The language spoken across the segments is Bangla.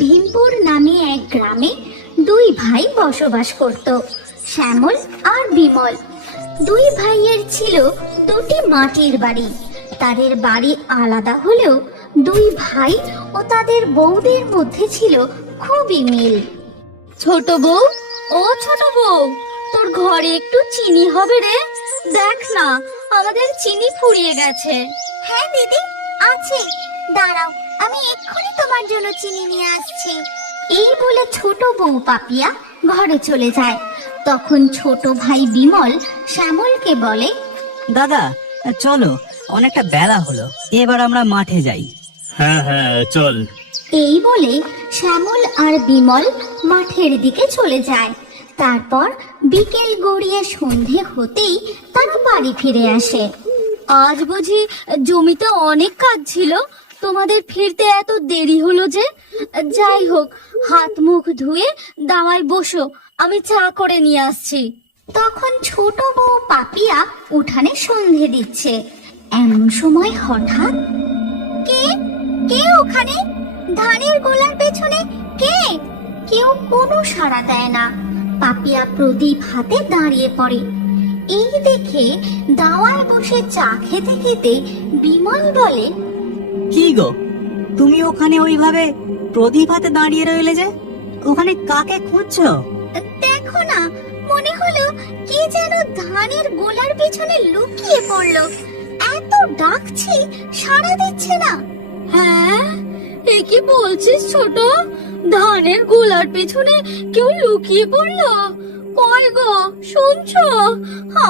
ভীমপুর নামে এক গ্রামে দুই ভাই বসবাস করত, শ্যামল আর বিমল। দুই ভাইয়ের ছিল দুটি মাটির বাড়ি। তাদের বাড়ি আলাদা হলেও দুই ভাই ও তাদের বউদের মধ্যে ছিল খুবই মিল। ছোট বউ, ও ছোট বউ, তোর ঘরে একটু চিনি হবে রে। দেখ না, আমাদের চিনি ফুরিয়ে গেছে। হ্যাঁ দিদি, আছে, দাঁড়াও, আমি এক্ষুনি তোমার জন্য চিনি নিয়ে আসছি। এই বলে ছোট বউ পাপিয়া ঘরে চলে যায়। তখন ছোট ভাই বিমল শ্যামলকে বলে, দাদা চলো, অনেকটা বেলা হলো, এবার আমরা মাঠে যাই। হ্যাঁ হ্যাঁ চল। এই বলে শ্যামল আর বিমল মাঠের দিকে চলে যায়। তারপর বিকেল গড়িয়ে সন্ধে হতেই তারা বাড়ি ফিরে আসে। আজ বুঝি জমিতে অনেক কাজ ছিল, তোমাদের ফিরতে এত দেরি হলো যে? যাই হোক, হাত মুখ ধুয়ে দাওয়ায় বসো, আমি চা করে নিয়ে আসছি। তখন ছোট বউ পাপিয়া উঠানে সন্ধে দিচ্ছে। এমন সময় হঠাৎ, কে কে ওখানে? ধানের গোলার পেছনে কে? কেউ কোনো সাড়া দেয় না। পাপিয়া প্রদীপ হাতে দাঁড়িয়ে পড়ে। এই দেখে দাওয়ায় বসে চা খেতে খেতে বিমল বলে, কি গো, তুমি ওখানে ওইভাবে প্রদীপ হাতে দাঁড়িয়ে রইলে যে? ওখানে কাকে খুঁজছো? দেখো না, মনে হলো কে যেন ধানের গোলার পেছনে লুকিয়ে পড়লো। এত ডাকছি, সাড়া দিচ্ছে না। হ্যাঁ, এ কি বলছিস ছোট? ধানের গোলার পেছনে কেউ লুকিয়ে পড়লো? কই গো, শুনছো?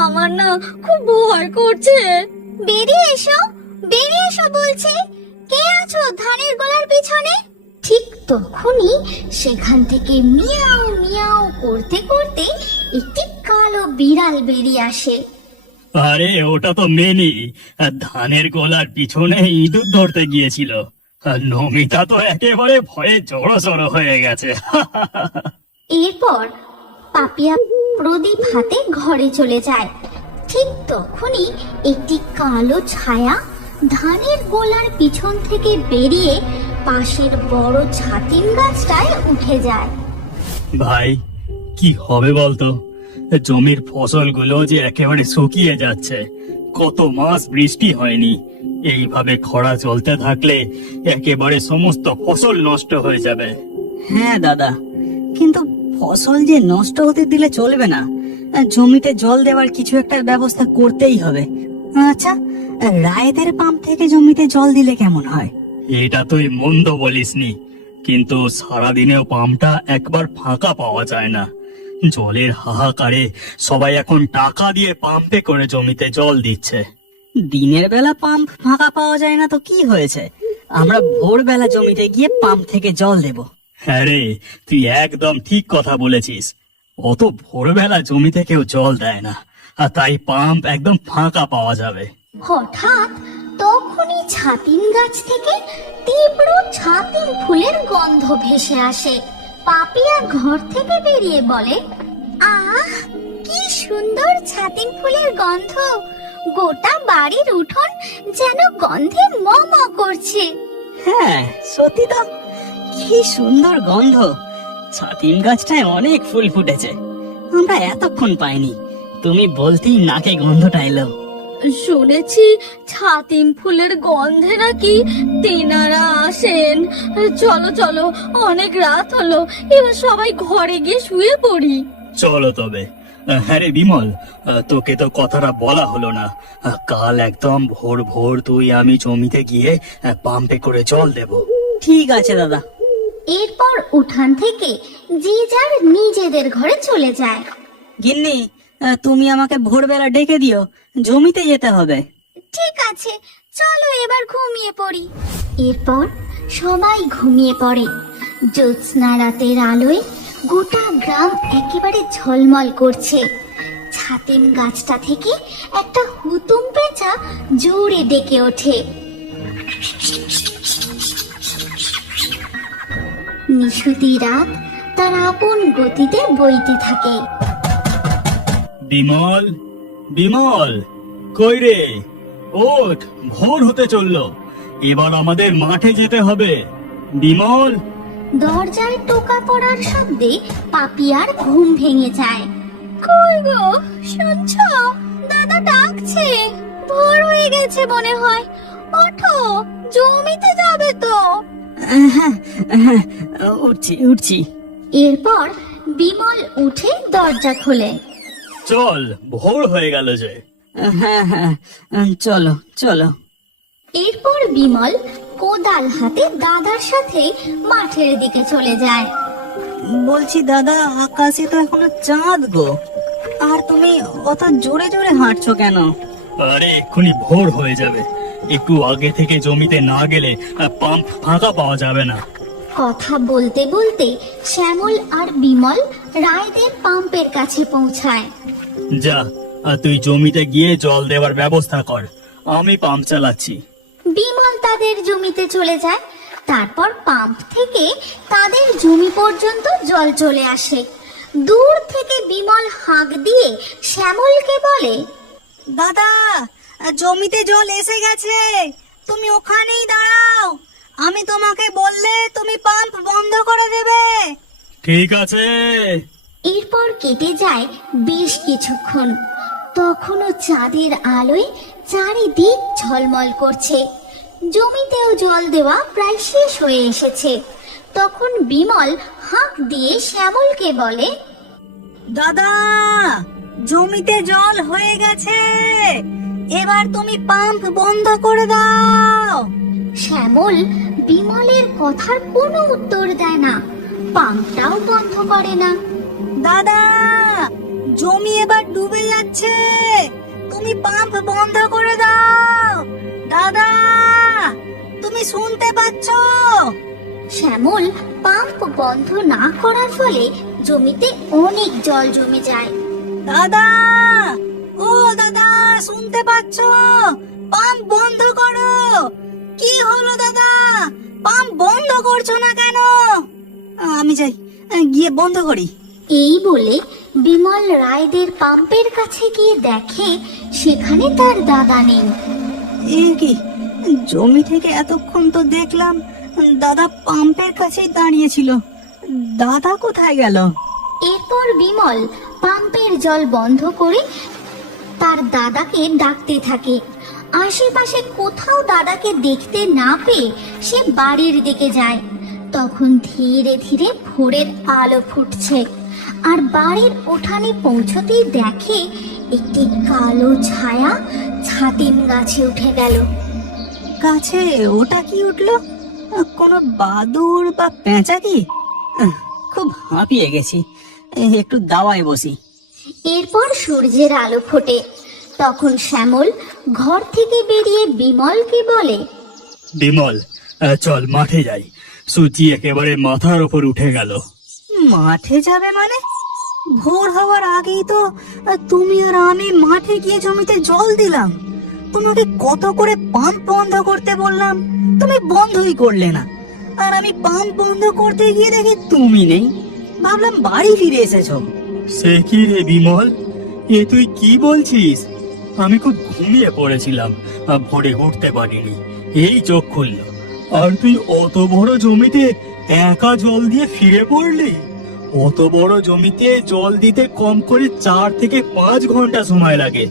আমার না খুব ভয় করছে। বেরিয়ে এসো, বেরিয়ে এসো বলছি। কে আছো ধানের গোলার পেছনে? ঠিক তখনই সেখান থেকে মিয়াও মিয়াও করতে করতে একটি কালো বিড়াল বেরিয়ে আসে। আরে ওটা তো মেনি, ধানের গোলার পিছনে ইঁদুর ধরতে গিয়েছিল। আর নমিতা তো একেবারে ভয়ে জড়সড় হয়ে গেছে। এরপর পাপিয়া প্রদীপ হাতে ঘরে চলে যায়। ঠিক তখনই একটি কালো ছায়া ধানের গোলার পিছন থেকে বেরিয়ে পাশের বড় ছাতিম গাছটায় উঠে যায়। ভাই, কি হবে বলতো? জমির ফসলগুলো যে একেবারে শুকিয়ে যাচ্ছে। কত মাস বৃষ্টি হয়নি। এইভাবে খরা চলতে থাকলে একেবারে সমস্ত ফসল নষ্ট হয়ে যাবে। হ্যাঁ দাদা, কিন্তু ফসল যে নষ্ট হতে দিলে চলবে না। জমিতে জল দেওয়ার কিছু একটা ব্যবস্থা করতেই হবে। আচ্ছা, রায়েদের পাম্প থেকে জমিতে জল দিলে কেমন হয়? এটা তুই মন্দ বলিসনি, কিন্তু সারাদিনেও পাম্পটা একবার ফাঁকা পাওয়া যায় না। জলের হাহাকারে সবাই এখন টাকা দিয়ে পাম্পে করে জমিতে জল দিচ্ছে। দিনের বেলা পাম্প ফাঁকা পাওয়া যায় না তো কি হয়েছে? আমরা ভোরবেলা জমিতে গিয়ে পাম্প থেকে জল দেব। হ্যাঁ রে, তুই একদম ঠিক কথা বলেছিস। অত ভোরবেলা জমিতে কেউ জল দেয় না, আর তাই পাম্প একদম ফাঁকা পাওয়া যাবে। হঠাৎ তখনই ছাতিম গাছ থেকে তীব্র ছাতিম ফুলের গন্ধ ভেসে আসে। পাপিয়া ঘর থেকে বেরিয়ে বলে, আহ, কি সুন্দর ছাতিম ফুলের গন্ধ! গোটা বাড়ির উঠোন যেন গন্ধে ম ম করছে। হ্যাঁ সত্যি তো, কি সুন্দর গন্ধ! ছাতিম গাছটায় অনেক ফুল ফুটেছে, আমরা এতক্ষণ পাইনি। তুমি বলতেই নাকে গন্ধটা এলো। শুনেছি ছাতিম ফুলের গন্ধে নাকি তেনারা আসেন। চলো চলো, অনেক রাত হলো, এবার সবাই ঘরে গিয়ে শুয়ে পড়ি। চলো তবে। হ্যাঁ রে বিমল, তোকে তো কথাটা বলা হলো না। কাল একদম ভোর ভোর তুই আমি জমিতে গিয়ে পাম্পে করে জল দেব। ঠিক আছে দাদা। এরপর উঠান থেকে যে যার নিজেদের ঘরে চলে যায়। গিন্নি, তুমি আমাকে ভোরবেলা ডেকে দিও, জমিতে যেতে হবে। ঠিক আছে, চলো এবার ঘুমিয়ে পড়ি। এরপর সবাই ঘুমিয়ে পড়ে। জ্যোৎস্না রাতের আলোয় গোটা গ্রাম একেবারে ঝলমল করছে। ছাতিম গাছটা থেকে একটা হুতুম পেঁচা জোরে ডেকে ওঠে। নিশুতি রাত তার আপন গতিতে বইতে থাকে। বিমল, বিমল, কই রে? ওঠ, ভোর হতে চললো, এবার আমাদের মাঠে যেতে হবে। বিমল, দরজায় টোকা পড়ার শব্দে পাপিয়ার ঘুম ভেঙে যায়। কই গো, শুনছো? দাদা ডাকছে। ভোর হয়ে গেছে মনে হয়। ওঠো, জমিতে যাবে তো। হ্যাঁ হ্যাঁ, উঠছি উঠছি। এরপর বিমল উঠে দরজা খোলে। চল, ভোর হয়ে গেল যে। হ্যাঁ হ্যাঁ, চলো চলো। এরপর বিমল কোদাল হাতে দাদার সাথে মাঠের দিকে চলে যায়। বলছি দাদা, আকাশে তো এখনো চাঁদ গো, আর তুমি অত জোরে জোরে হাঁটছো কেন? আরে এক্ষুনি ভোর হয়ে যাবে, একটু আগে থেকে জমিতে না গেলে পাম্প ফাঁকা পাওয়া যাবে না। কথা বলতে বলতে শ্যামল আর বিমল রায়দের পাম্পের কাছে পৌঁছায়। যা, তুই জমিতে গিয়ে জল দেওয়ার ব্যবস্থা কর, আমি পাম্প চালাচ্ছি। বিমল তাদের জমিতে চলে যায়। তারপর পাম্প থেকে তাদের জমি পর্যন্ত জল চলে আসে। দূর থেকে বিমল হাঁক দিয়ে শ্যামলকে বলে, দাদা, জমিতে জল এসে গেছে, তুমি ওখানেই দাঁড়াও, আমি তোমাকে বললে তুমি পাম্প বন্ধ করে দেবে। ঠিক আছে। এরপর কেটে যায় বেশ কিছুক্ষণ। তখনও চাঁদের আলোয় চারিদিক ঝলমল করছে। জমিতেও জল দেওয়া প্রায় শেষ হয়ে এসেছে। তখন বিমল হাঁক দিয়ে শ্যামলকে বলে, দাদা, জমিতে জল হয়ে গেছে, এবার তুমি পাম্প বন্ধ করে দাও। শ্যামল বিমলের কথার কোনো উত্তর দেয় না, পাম্পটাও বন্ধ করে না। দাদা, জমি এবার ডুবে যাচ্ছে, তুমি পাম্প বন্ধ করে দাও। দাদা, তুমি শুনতে পাচ্ছো? শ্যামল পাম্প বন্ধ না করার ফলে জমিতে অনেক জল জমে যায়। দাদা, ও দাদা, শুনতে পাচ্ছো? পাম্প বন্ধ করো। কি হলো দাদা, পাম্প বন্ধ করছো না কেন? আমি যাই, গিয়ে বন্ধ করি। এই বলে বিমল রায়দের পাম্পের কাছে গিয়ে দেখে সেখানে তার দাদা নেই। এ কি, জমি থেকে এতক্ষণ তো দেখলাম দাদা পাম্পের কাছেই দাঁড়িয়েছিল, দাদা কোথায় গেল? এরপর বিমল পাম্পের জল বন্ধ করে তার দাদাকে ডাকতে থাকে। আশেপাশে কোথাও দাদাকে দেখতে না পেয়ে সে বাড়ির দিকে যায়। তখন ধীরে ধীরে ভোরের আলো ফুটছে, আর বাড়ির উঠানে পৌঁছতেই দেখে একটি কালো ছায়া ছাতিম গাছে উঠে গেল। গাছে ওটা কি উঠলো? কোনো বাদুড় বা পেঁচা কি? খুব হাঁপিয়ে গেছি, একটু দাওয়ায় বসি। এরপর সূর্যের আলো ফোটে। তখন শ্যামল ঘর থেকে বেরিয়ে বিমলকে বলে, বিমল, চল মাঠে যাই, সূর্যি একেবারে মাথার ওপর উঠে গেল। মাঠে যাবে মানে? ভোর হওয়ার আগেই তো তুমি আর আমি মাঠে গিয়ে জমিতে জল দিলাম। তোমাকে কত করে পাম্প বন্ধ করতে বললাম, তুমি বন্ধই করলে না। আর আমি পাম্প বন্ধ করতে গিয়ে দেখি তুমি নেই, ভাবলাম বাড়ি ফিরে এসেছো। সে কি রে বিমল, এ তুই কি বলছিস? আমি খুব ঘুমিয়ে পড়েছিলাম, ভোরে উঠতে পারিনি, এই চোখ খুললো, আর তুই অত বড় জমিতে একা জল দিয়ে ফিরে পড়লি? অত বড় জমিতে জল দিতে কম করে 4 থেকে 5 ঘন্টা সময় লাগে।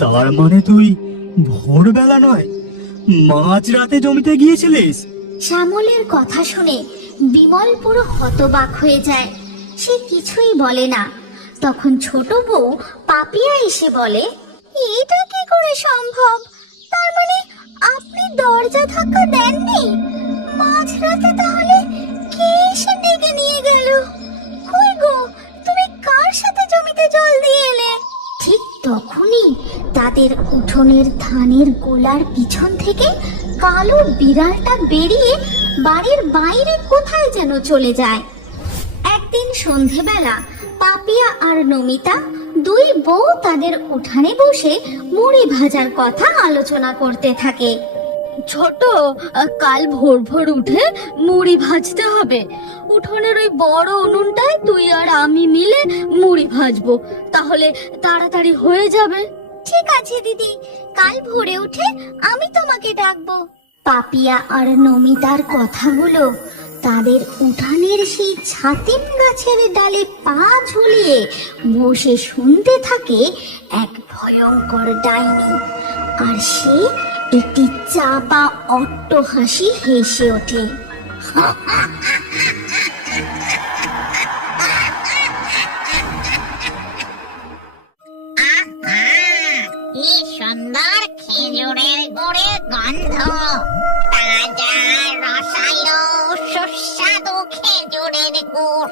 তার মানে তুই ভোরবেলা নয়, মাঝরাতে জমিতে গিয়েছিলিস? শ্যামলের কথা শুনে বিমল পুরো হতবাক হয়ে যায়। সে কিছুই বলে না। তখন ছোট বউ পাপিয়া এসে বলে, এটা কি করে সম্ভব? তার মানে আপনি দরজা ধাক্কা দেননি? মাঝরাতে তাহলে কে এসে ডেকে নিয়ে গেল? কই গো, তুমি কার সাথে জমিতে জল দিয়ে এলে? ঠিক তখনই তাদের উঠোনের ধানের গোলার পিছন থেকে কালো বিড়ালটা বেরিয়ে বাড়ির বাইরে কোথায় যেন চলে যায়। একদিন সন্ধেবেলা পাপিয়া আর নমিতা দুই বউ তাদের উঠানে বসে মুড়ি ভাজার কথা আলোচনা করতে থাকে। ছোট, কাল ভোর ভোর উঠে মুড়ি ভাজতে হবে। উঠোনের ওই বড় উনুনটায় তুই আর আমি মিলে মুড়ি ভাজবো, তাহলে তাড়াতাড়ি হয়ে যাবে। ঠিক আছে দিদি, কাল ভোরে উঠে আমি তোমাকে ডাকবো। পাপিয়া আর নমিতার কথাগুলো তাদের উঠানের সেই ছাতিম গাছের ডালে পা ঝুলিয়ে বসে শুনতে থাকে এক ভয়ঙ্কর ডাইনি। আর সে একটি চাপা অট্টহাসি হেসে ওঠে। কি সুন্দর খেজুরের গুড়ের গন্ধ, তাজা রসালো সুস্বাদু খেজুরের গুড়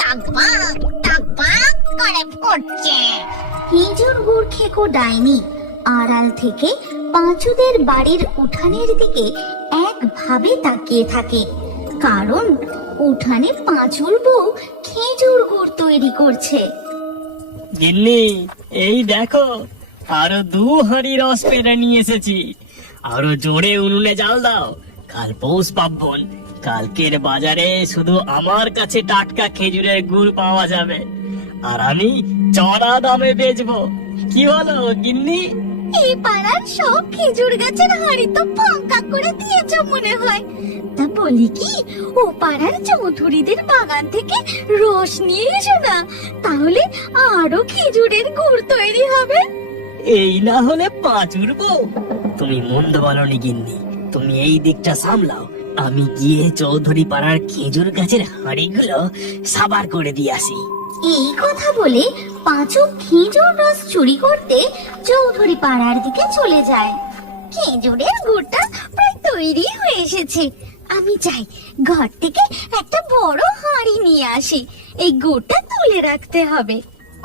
টকবক টকবক করে ফুটছে। খেজুর গুড় খেকো ডাইনি আড়াল থেকে পাঁচুদের বাড়ির উঠানের দিকে একভাবে তাকিয়ে থাকে, কারণ উঠানে পাঁচুর বউ খেজুর গুড় তৈরি করছে। গিন্নি, এই দেখো, আরো 2 হাঁড়ি রস পেরে নিয়ে এসেছি। আরো জোরে উনুনে জাল দাও, কাল পৌষ পার্বণ। কালকের বাজারে শুধু আমার কাছে টাটকা খেজুরের গুড় পাওয়া যাবে, আর আমি চড়া দামে বেচবো। কি বলো গিন্নি? এই পাড়ার সব খেজুর গাছের হাড়ি তো ফাঁকা করে দিয়েছ মনে হয়। তা বলি কি, ও পাড়ার চৌধুরীদের বাগান থেকে রস নিয়ে এসো না, তাহলে আরো খেজুরের গুড় তৈরি হবে। এই না হলে পাঁচুর বউ। তুমি মন্দ বলনি গিন্নি, তুমি এই দিকটা সামলাও, আমি গিয়ে চৌধুরী পাড়ার খেজুর গাছের হাঁড়িগুলো সাবার করে দিয়ে আসি। এই কথা বলে পাঁচু খেজুর রস চুরি করতে চৌধুরী পাড়ার দিকে চলে যায়। খেজুরের গুড়টা প্রায় তৈরি হয়ে এসেছে, আমি যাই ঘর থেকে একটা বড় হাঁড়ি নিয়ে আসি। এই গুড়টা তুলে রাখতে হবে।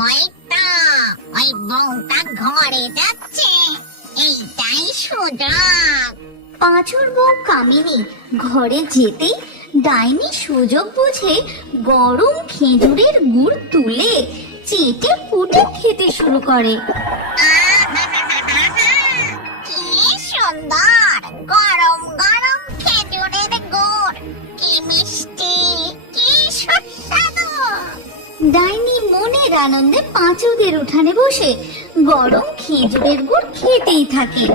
ওই তো ওই বউটা ঘরে যাচ্ছে, এইটাই সুযোগ। পাঁচুর বউ কামিনী ঘরে যেতেই ডাইনি সুযোগ বুঝে গরম খেজুরের গুড় তুলে চেটে পুটে খেতে শুরু করে। কি সুন্দর গরম গরম খেজুরের গুড়, কি মিষ্টি, কি সুস্বাদু। ডাইনি মনের আনন্দে পাঁচুদের উঠানে বসে গরম খেজুরের গুড় খেতেই থাকে।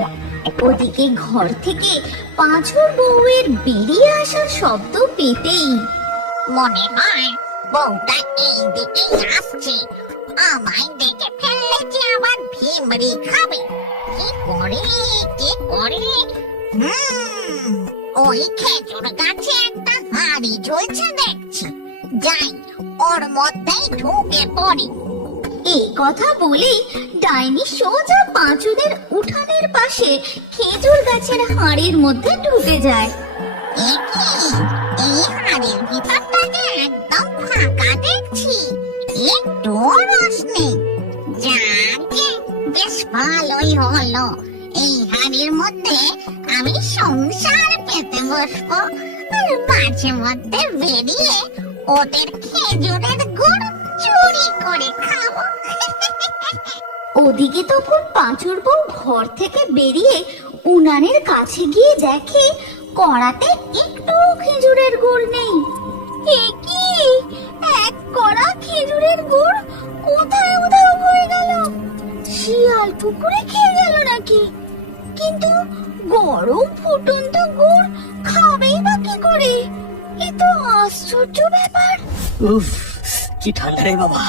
ওদিকে ঘর থেকে পাঁচুর বউয়ের বেরিয়ে আসার শব্দ পেতেই মনে হয় বউটা এই দিকেই আসছে, আমায় দেখে ফেললে যে আবার ভিমরি খাবে। কি করে কি করে? ওই খেজুর গাছে একটা হাঁড়ি ঝুলছে দেখছি, যাই ওর মধ্যেই ঢুকে পড়ি। এই কথা বলেই ডাইনি সোজা পাঁচুদের উঠানের পাশে খেজুর গাছের হাঁড়ির মধ্যে ঢুকে যায়। এ কি, এই হাঁড়ির ভিতরটা যে একদম ফাঁকা দেখছি, একটু রস নেই। যাকে বেশ ভালোই হলো, এই হাঁড়ির মধ্যে আমি সংসার পেতে বসবো, আর মাঝে মধ্যে বেরিয়ে ওদের খেজুরের গুড় চুরি করে খাবো। ওদিকে তখন পাঁচুর বউ ঘর থেকে বেরিয়ে উনানের কাছে গিয়ে দেখে কড়াতে একটু খেজুরের গুড় নেই। এ কি, এক কড়া খেজুরের গুড় কোথায় উধাও হয়ে গেল? শিয়াল পুকুরে খেয়ে গেল নাকি? কিন্তু গরম ফুটন্ত গুড় খাবেই বা কি করে? এ তো আশ্চর্য ব্যাপার। উফ, কি ঠান্ডা রে বাবা,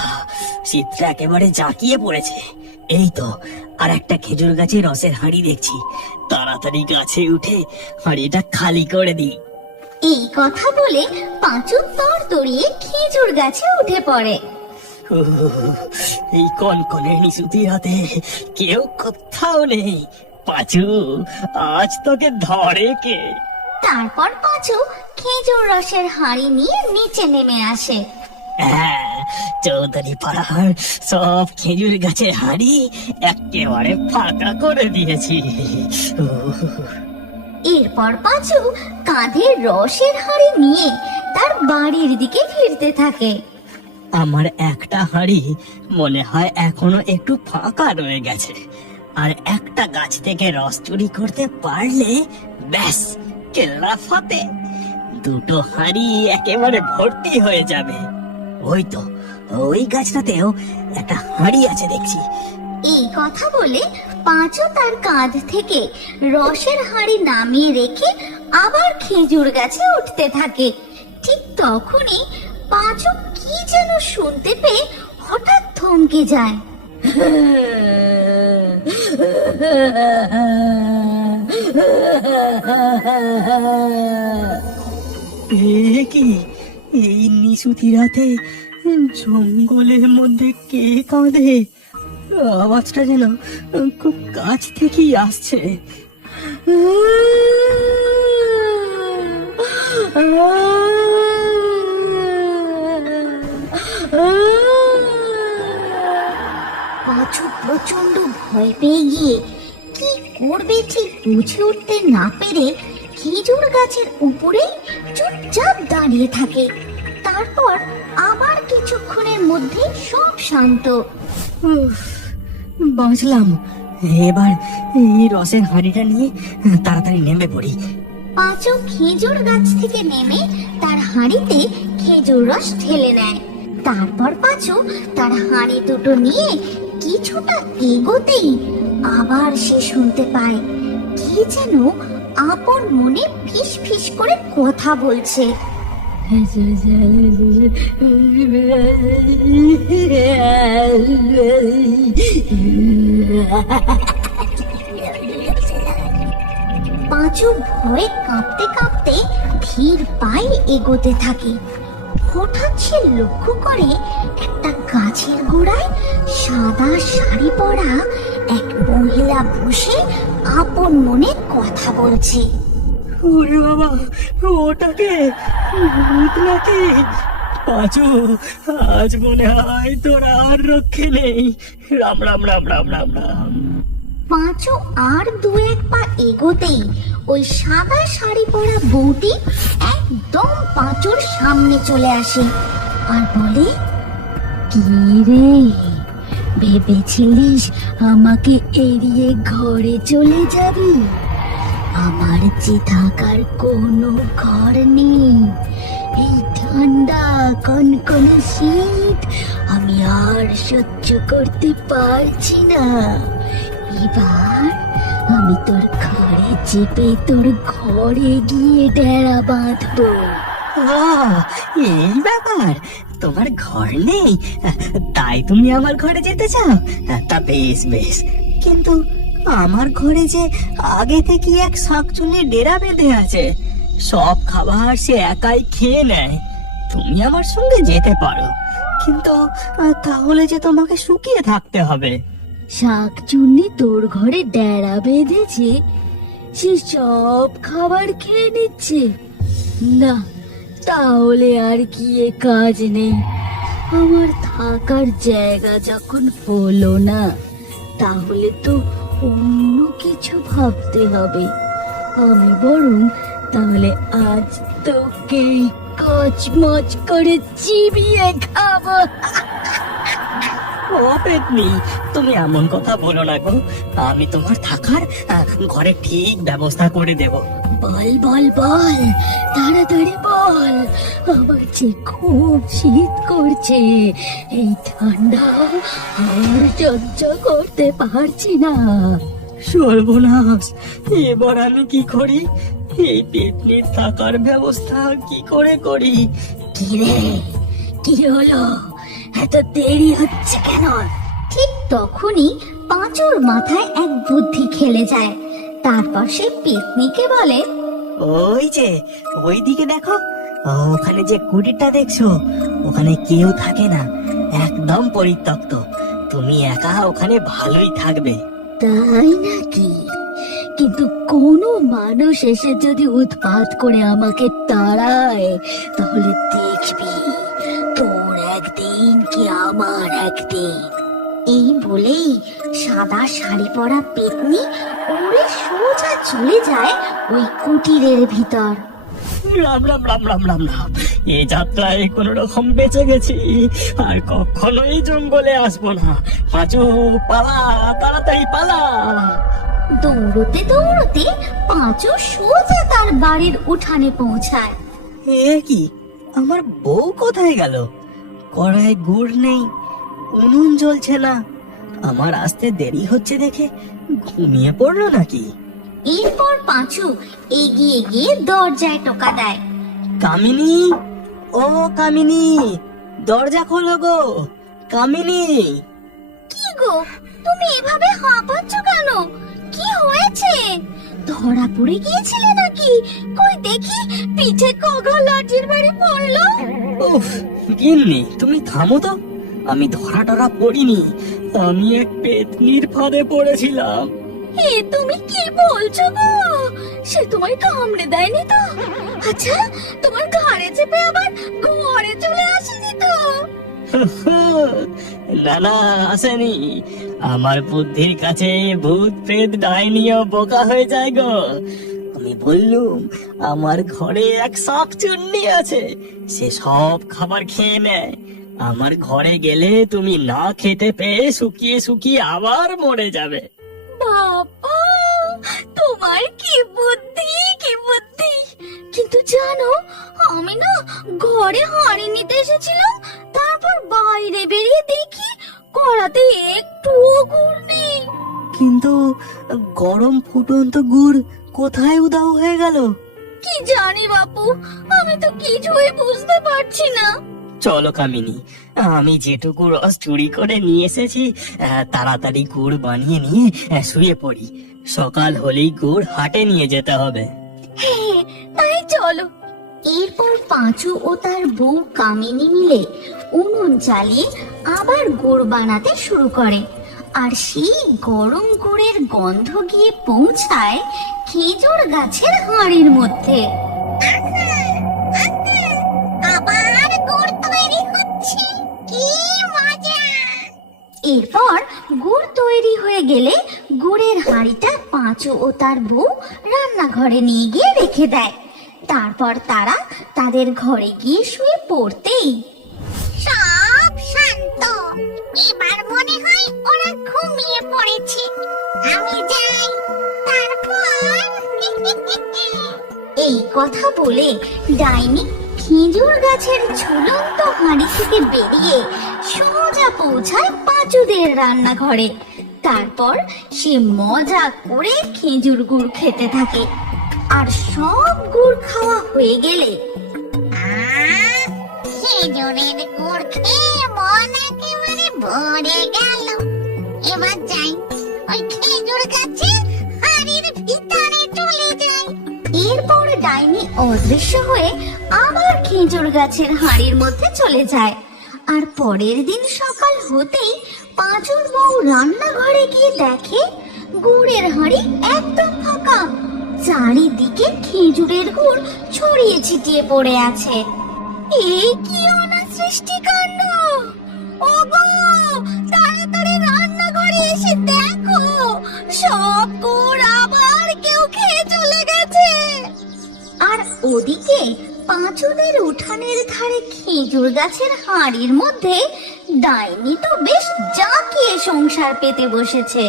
শীতটা একেবারে জাঁকিয়ে পড়েছে। এই তো আর একটা খেজুর গাছে রসের হাঁড়ি দেখছি, তাড়াতাড়ি গাছে উঠে হাঁড়িটা খালি করে দিই। এই কথা বলে পাঁচু তর তরিয়ে খেজুর গাছে উঠে পড়ে। এই কনকনে নিশুতি রাতে কেউ কোথাও নেই। পাঁচু, আজ তোকে ধরে কে? তারপর পাঁচু খেজুর রসের হাঁড়ি নিয়ে নিচে নেমে আসে। হ্যাঁ, চৌধুরী পাড়ার সব খেজুর গাছের হাঁড়ি একেবারে ফাঁকা করে দিয়েছি। এরপর পাঁচু কাঁধে রসের হাঁড়ি নিয়ে তার বাড়ির দিকে ফিরতে থাকে। আমার একটা হাঁড়ি মনে হয় এখনো একটু ফাঁকা রয়ে গেছে, আর একটা গাছ থেকে রস চুরি করতে পারলে ব্যাস কেল্লা ফাতে। 2টো হাঁড়ি একেবারে ভর্তি হয়ে যাবে। ওই তো ওই গাছটাতেও একটা হাঁড়ি আছে দেখছি। এই কথা বলে পাঁচু তার কাঁধ থেকে রসের হাঁড়ি নামিয়ে রেখে আবার খেজুর গাছে উঠতে থাকে। ঠিক তখনই পাঁচু কি যেন শুনতে পেয়ে হঠাৎ থমকে যায়। এ কি, এই নিশুতি রাতে জঙ্গলের মধ্যে কে কাঁদে? আওয়াজটা যেন খুব কাছ থেকেই আসছে। পাঁচু প্রচন্ড ভয় পেয়ে গিয়ে কি করবে ঠিক বুঝে উঠতে না পেরে খেজুর গাছের উপরে চুপচাপ দাঁড়িয়ে থাকে। তারপর আবার কিছুক্ষণের মধ্যে সব শান্ত। উফ, বাঁচলাম। এবার এই রসের হাঁড়িটা নিয়ে তাড়াতাড়ি নেমে পড়ি। পাঁচু খেজুর গাছ থেকে নেমে তার হাঁড়িতে খেজুর রস ঢেলে নেয়। তারপর পাঁচু তার হাঁড়ি দুটো নিয়ে কিছুটা এগোতেই আবার সে শুনতে পায় কি যেন আপন মনে ফিস ফিস করে কথা বলছে। পাঁচু ভয়ে কাঁপতে কাঁপতে ধীর পায়ে এগোতে থাকে। হঠাৎ সে লক্ষ্য করে একটা গাছের গোড়ায় সাদা শাড়ি পরা এক মহিলা বসে আপন মনে কথা বলছে। ওরে বাবা, ওটাকে ভূত নাকি? পাঁচু, আজ মনে হয় তোর আর রক্ষে নেই। রাম রাম রাম রাম রাম রাম। পাঁচু আর দু এক পা এগোতেই ওই সাদা শাড়ি পরা বউটি একদম পাঁচুর সামনে চলে আসে আর বলে, কি রে, ভেবেছিলিস আমাকে এড়িয়ে ঘরে চলে যাবি? আমার যে থাকার কোনো ঘর নেই। এই ঠান্ডা কনকনে শীত আমি আর সহ্য করতে পারছি না। এবার আমি তোর ঘরে চেপে তোর ঘরে গিয়ে ডেরা বাঁধবো। এই ব্যাপার, তোমার ঘর নেই তাই তুমি আমার ঘরে যেতে চাও? তা বেশ বেশ, কিন্তু আমার ঘরে যে আগে থেকে এক শাকচুন্নির ডেরা বেঁধে আছে। সব খাবার সে একাই খেয়ে নেয়। তুমি আমার সঙ্গে যেতে পারো, কিন্তু তাহলে যে তোমাকে শুকিয়ে থাকতে হবে। শাকচুন্নি তোর ঘরে ডেরা বেঁধেছে? সে সব খাবার খেয়ে নিচ্ছে? না, তাহলে আর কি এ কাজ নেই। আমার থাকার জায়গা যখন হলো না, তাহলে তো অন্য কিছু ভাবতে হবে। আমি বরং তাহলে আজ তোকে কচমচ করে চিবিয়ে খাবো। ও পেতনি, তুমি এমন কথা বলো না গো। আমি তোমার থাকার ঘরে ঠিক ব্যবস্থা করে দেব। বল বল বল, তাড়াতাড়ি বল। আমার যে খুব শীত করছে, এই ঠান্ডা আর সহ্য করতে পারছি না। সর্বনাশ, এবার আমি কি করি? এই পেতনির থাকার ব্যবস্থা কি করে করি? কি রে, কি হলো? এত দেরি হচ্ছে কেন? ঠিক তখনই পাঁচুর মাথায় এক বুদ্ধি খেলে যায়। তারপর সে পেতনিকে বলে, ওই যে ওই দিকে দেখো, ওখানে যে কুটিরটা দেখছো, ওখানে কেউ থাকে না, একদম পরিত্যক্ত। তুমি একা ওখানে ভালোই থাকবে। তাই নাকি? কিন্তু কোনো মানুষ এসে যদি উৎপাত করে আমাকে তাড়ায়, তাহলে দেখবি তোর একদিন কি আমার একদিন। এই বলেই সাদা শাড়ি পরা পেতনি উড়ে সোজা চলে যায় ওই কুটিরের ভিতর। রাম রাম রাম রাম রাম রাম। এই যাত্রায় কোন রকম বেঁচে গেছি, আর কখনোই জঙ্গলে আসবো না। পাঁচু, পালা, তাড়াতাড়ি পালা। দৌড়তে দৌড়তে পাঁচু সোজা তার বাড়ির উঠানে পৌঁছায়। এ কি, আমার বউ কোথায় গেল? কড়াই গুড় নেই, উনুন জ্বলছে না। আমার আসতে দেরি হচ্ছে দেখে ঘুমিয়ে পড়লো নাকি? এরপর পাঁচু এগিয়ে গিয়ে দরজায় টোকা দেয়। কামিনী, ও কামিনী, দরজা খোলো গো, কামিনী। কি গো, তুমি এভাবে হাঁপাচ্ছ কেন? কি হয়েছে? ধরা পড়ে গিয়েছিলে নাকি? কই দেখি, পিঠে কগা লাঠির বাড়ি পড়লো। উফ, গিন্নি তুমি থামো তো। আমি ধরা টরা পড়িনি, আমি এক পেতনির ফাঁদে পড়েছিলাম। এ তুমি কি বলছো গো? সে তোমায় কামড়ে দেয়নি তো? আচ্ছা, তোমার ঘাড়ে চেপে আবার ঘরে চলে আসেনি তো? না না, আসেনি। আমার বুদ্ধির কাছে ভূত প্রেত ডাইনিও বোকা হয়ে যায় গো। আমি বললুম আমার ঘরে এক শাকচুন্নি আছে, সে সব খাবার খেয়ে নেয়। আমার ঘরে গেলে তুমি না খেতে পেয়ে শুকিয়ে শুকিয়ে আবার মরে যাবে। বাবা, তোমার কি বুদ্ধি, কি বুদ্ধি! কিন্তু জানো, আমি না ঘরে হাঁড়ি নিতে এসেছিলাম, তারপর বাইরে বেরিয়ে দেখি কড়াতে একটুও গুড় নেই। কিন্তু গরম ফুটন্ত গুড় কোথায় উধাও হয়ে গেল? কি জানি বাপু, আমি তো কিছুই বুঝতে পারছি না। চলো কামিনী, আমি যেটুকু রস চুরি করে নিয়ে এসেছি, তাড়াতাড়ি গুড় বানিয়ে নিয়ে শুয়ে পড়ি। সকাল হলেই গুড় হাটে নিয়ে যেতে হবে। হ্যাঁ, তাই চলো। এরপর পাঁচু ও তার বউ কামিনী মিলে উনুন জ্বালিয়ে আবার গুড় বানাতে শুরু করে। আর সেই গরম গুড়ের গন্ধ গিয়ে পৌঁছায় খেজুর গাছের হাঁড়ির মধ্যে। আবার গুড় তৈরি হচ্ছে, কি মজা! এরপর গুড় তৈরি হয়ে গেলে গুড়ের হাঁড়িটা পাঁচু ও তার বউ রান্নাঘরে নিয়ে গিয়ে রেখে দেয়। তারপর তারা তাদের ঘরে গিয়ে শুয়ে পড়তেই সব শান্ত, এবার মনে হয় ওরা ঘুমিয়ে পড়েছে। আমি যাই, তারপর এই কথা বলে ডাইনি খেজুর গাছের ঝুলন্ত হাঁড়ি থেকে বেরিয়ে সোজা পৌঁছায় পাঁচুদের রান্নাঘরে। তারপর সে মজা করে খেজুর গুড় খেতে থাকে। আর সব গুড় খাওয়া হয়ে গেলে খেজুরের গুড় খেয়ে মন একেবারে ভরে গেল। এবার যাই, ওই খেজুর গাছে হাড়ির ভিতরে চলে যাই। এরপর ডাইনি অদৃশ্য হয়ে আবার খেজুর গাছের হাঁড়ির মধ্যে চলে যায়। আর পরের দিন সকাল হতেই পাঁচুর বউ রান্নাঘরে গিয়ে দেখে গুড়ের হাঁড়ি একদম ফাঁকা। চারিদিকে খেজুরের গুড় ছড়িয়ে ছিটিয়ে পড়ে আছে। এই কি অনাসৃষ্টিকাণ্ড! ওগো, তাড়াতাড়ি রান্নাঘরে এসে দেখো, সব গুড় আবার কেউ খেয়ে চলে গেছে। আর ওদিকে পাঁচুদের উঠানের ধারে খেজুর গাছের হাঁড়ির মধ্যে ডাইনি তো বেশ জাঁকিয়ে সংসার পেতে বসেছে।